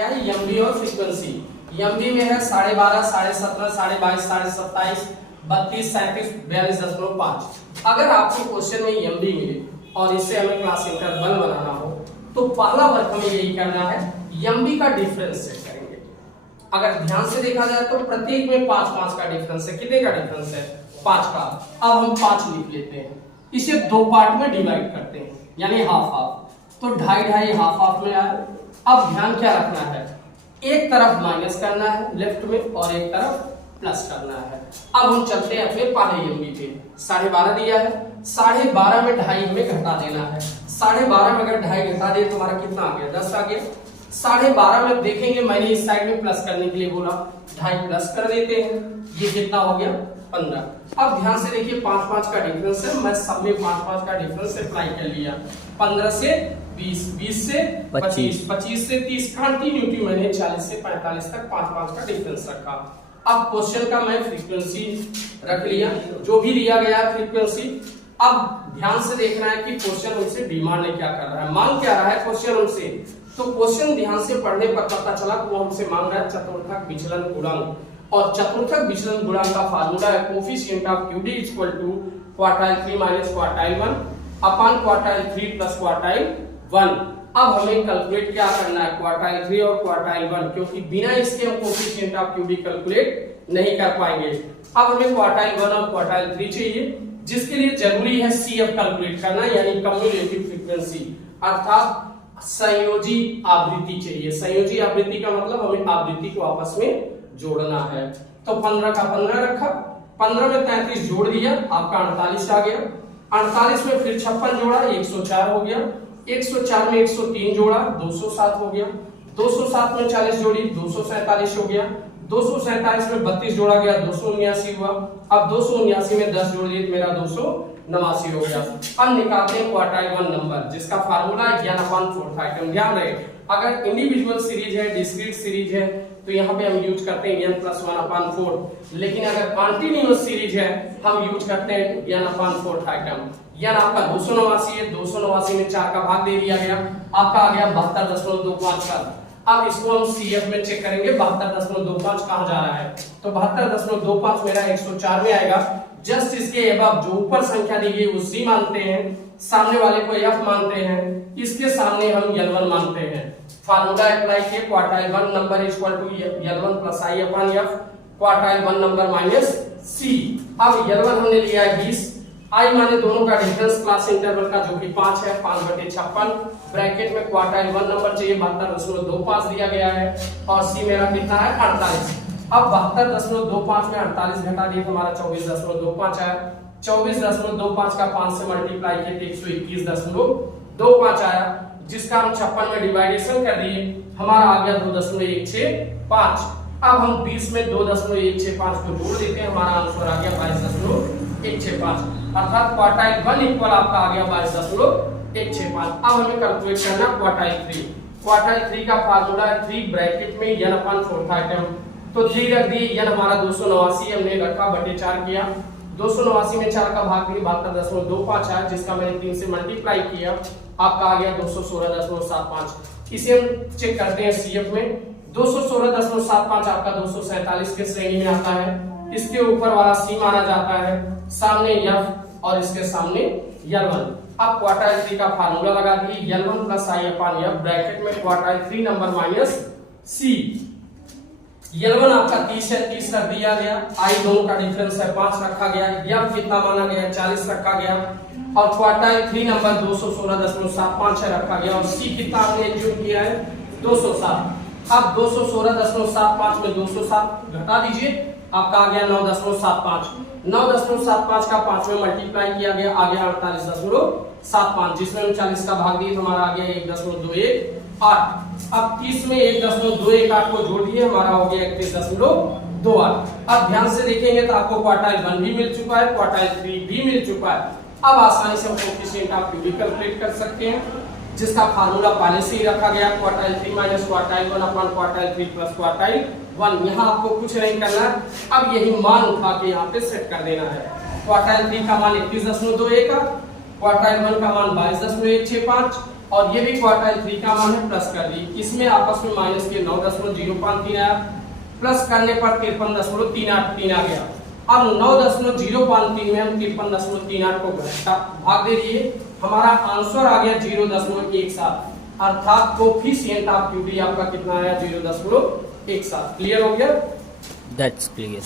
MB और frequency. MB में है 12.5, 17.5, 22.5, 27.5, 32, 37, 42.5। अगर आपको क्वेश्चन में एमबी मिले और इससे हमें क्लास इंटरवल बनाना हो तो पहला वर्क हमें यही करना है, एमबी का डिफरेंस चेक करेंगे। अगर ध्यान से देखा जाए तो प्रत्येक में 5-5 का डिफरेंस है। कितने का डिफरेंस है? 5 का। अब हम 5 लिख लेते हैं, इसे 2 पार्ट में डिवाइड करते हैं, यानी हाफ हाफ, तो 2.5 हाफ हाफ में आया। अब ध्यान क्या रखना है, एक तरफ माइनस करना है लेफ्ट में और एक तरफ प्लस करना है। अब हम चलते हैं अपने पहले एमबी पे। 12.5 दिया है, 12.5 में 2.5 हमें घटा देना है। 12.5 में अगर 2.5 घटा दे तो हमारा कितना आ गया? 10 आ गया। 12.5 में देखेंगे, मैंने इस साइड में प्लस करने के लिए बोला, 2.5 प्लस कर देते हैं, ये कितना हो गया? 15। अब ध्यान से देखिए 5-5 का डिफरेंस है, मैं सब में 5-5 का डिफरेंस अप्लाई कर लिया। 15 से 20, 20 से 25, 25 से 30, कंटिन्यूटी मैंने 40 से 45 तक 5-5 का डिफरेंस रखा। अब क्वेश्चन का मैं फ्रीक्वेंसी रख लिया, जो भी दिया गया है फ्रीक्वेंसी। अब ध्यान से देखना है कि क्वेश्चन हमसे डिमांड क्या कर रहा है, मांग क्या रहा है क्वेश्चन हमसे। तो क्वेश्चन ध्यान से पढ़ने पर पता चला कि वो हमसे मांग रहा है चतुर्थक विचलन गुणांक, और चतुर्थक विचलन गुणांक का फार्मूला है coefficient of QD equal to quartile 3 minus quartile 1 upon quartile 3 plus quartile 1। अब हमें कैलकुलेट क्या करना है, क्वार्टाइल 3 और क्वार्टाइल 1, क्योंकि बिना इसके हम कोफिशिएंट ऑफ क्यूडी कैलकुलेट नहीं कर पाएंगे। अब हमें क्वार्टाइल 1 और क्वार्टाइल 3 चाहिए, जिसके लिए जरूरी है सीएफ कैलकुलेट करना, यानी कम्युलेटिव फ्रीक्वेंसी, अर्थात संयोजी आवृत्ति चाहिए। संयोजी आवृत्ति का मतलब हमें आवृत्ति को आपस में जोड़ना है। तो 15 का 15 रखा, 15 में 33 जोड़ दिया, आपका 48 आ गया। 48 में फिर 56 जोड़ा, 104 हो गया। 104 में 103 जोड़ा, 207 हो गया। 207 में 40 जोड़ी, 247 हो गया। 247 में 32 जोड़ा गया, 279 हुआ। अब 279 में 10 जोड़ दिए तो मेरा 289 हो गया। अब निकालते हैं क्वार्टाइल 1 नंबर, जिसका फार्मूला है n/4 आइटम। ध्यान रहे, अगर इंडिविजुअल सीरीज है, डिस्क्रीट सीरीज है, तो यहाँ पे हम यूज करते हैं n+1/4, लेकिन अगर कंटीन्यूअस सीरीज है हम यूज करते हैं n/4 आइटम। n आपका 289 है, 289 में 4 का भाग दे दिया गया, आपका आ गया 72.25 का। अब इसको हम सीएफ में चेक करेंगे, 72.25 कहां जा रहा है, तो 72.25 मेरा 104 में आएगा। जस्ट इसके अबव जो ऊपर संख्या दी गई वो सी मानते हैं, सामने वाले को एफ मानते हैं, इसके सामने हम L1 मानते हैं। फार्मूला अप्लाई किए, quartile 1 number equal to L1 plus I upon F, quartile 1 number minus C। अब L1 हमने लिया है 20, I माने दोनों का डिफरेंस क्लास इंटरवल का जो कि 5 है, 5/56, ब्रैकेट में क्वार्टाइल 1 नंबर चाहिए, 72.25 दिया गया है, और C मेरा कितना है? 48। अब 72.25 में 48 घटा दिए तो हमारा 24.25 आया। 24.25 का 5 से मल्टीप्लाई किए तो 121.25 आया, जिसका हम 56 में डिवाइडेशन कर दिए, हमारा आ गया 2.165। अब हम 20 में 2.165 को जोड़ देते हैं, हमारा आंसर आ गया 22.165, अर्थात क्वार्टाइल 1 इक्वल आपका आ गया 22.165। अब हमें कैलकुलेट करना क्वार्टाइल 3। क्वार्टाइल 3 का फार्मूला है 3 ब्रैकेट में n/4 आइटम, तो 3 रख दिए, n हमारा 289 हमने रखा, बटे 4 किया, 289 में 4 का भाग दिए 72.25 आया, जिसका मैंने 3 से मल्टीप्लाई किया, आपका आ गया 216.75। इसे हम चेक करते हैं सीएफ में। 216.75 आपका 247 के श्रेणी में आता है, इसके ऊपर वाला सी माना जाता है, सामने एफ और इसके सामने L1। अब क्वार्टाइल 3 का फार्मूला लगा दिए, L1 plus I upon F, bracket में quartile 3 number minus C। L1 आपका 30 है, 30 रख दिया गया, I दोनों का डिफरेंस है 5 रखा गया, F कितना माना गया? 40 रखा गया, और क्वार्टाइल 3 नंबर 216.75 है रखा गया, और C कितना आपने चूज किया है? 207। अब 216.75 में 207 घटा दीजिए, आपका आ गया 9.75। 9.75 का 5 में मल्टीप्लाई किया गया, आ गया 48.75, जिसमें हम 40 का भाग दिए तो हमारा आ गया 1.118। अब 30 में 1.218 को जोड़ दिए, हमारा हो गया 31.28। अब ध्यान से देखेंगे तो आपको क्वार्टाइल 1 भी मिल चुका है, क्वार्टाइल 3 भी मिल चुका है। अब आसानी से हम कोफिशिएंट ऑफ क्यूडी कैलकुलेट कर सकते हैं, जिसका फार्मूला पहले से ही रखा गया, quartile 3 minus quartile 1 upon quartile 3 plus quartile 1। यहाँ आपको कुछ नहीं करना, अब यही मान उठा के यहाँ पे सेट कर देना है। क्वार्टाइल 3 का मान 21.21, क्वार्टाइल 1 का मान 22.165, और ये भी क्वार्टाइल 3 का मान है, प्लस कर दी। इसमें आपस में माइनस के 9.053 आया, प्लस करने पर 53.383 आ गया। अब 9.053 में हम 53.38 को भाग दे दिए, हमारा आंसर आ गया 0.17, अर्थात कोफिशिएंट ऑफ क्यूटी आपका कितना आया 0.17। क्लियर हो गया? That's clear.